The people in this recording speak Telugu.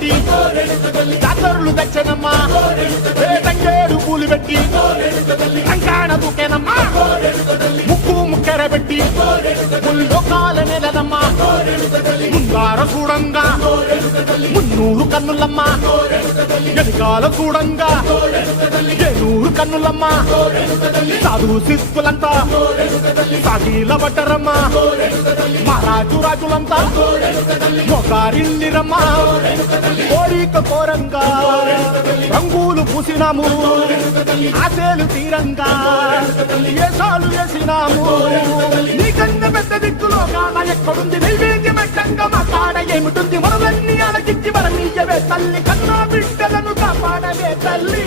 పెట్టి జాతరులు తెచ్చనమ్మా తంగేడు పూలు పెట్టి కంకాణ దూకేనమ్మా ముక్కు ముక్కెర పెట్టి ముల్లోకాల నెలనమ్మా ముంగార చూడంగా మున్నూరు కన్నులమ్మా ఎదికాల చూడంగా ఏనూరు కన్నులమ్మా సాధు శిస్తులంతా సాగిల పట్టరమ్మా మహారాజు రాజులంతా మొగారిల్లిరమ్మా కోరిక కోరంగా రంగులు పూసినాము ఆశలు తీరంగా ఏసాలు వేసినాము నీకన్నా పెద్ద దిక్కులో కాన ఎక్కడుంది నైవేద్యమెట్టంగా మా కాడ ఏమిటుంది మనలన్నీ అలకిచ్చి మన నీయవే తల్లి కన్నా బిడ్డలను కాపాడవే తల్లి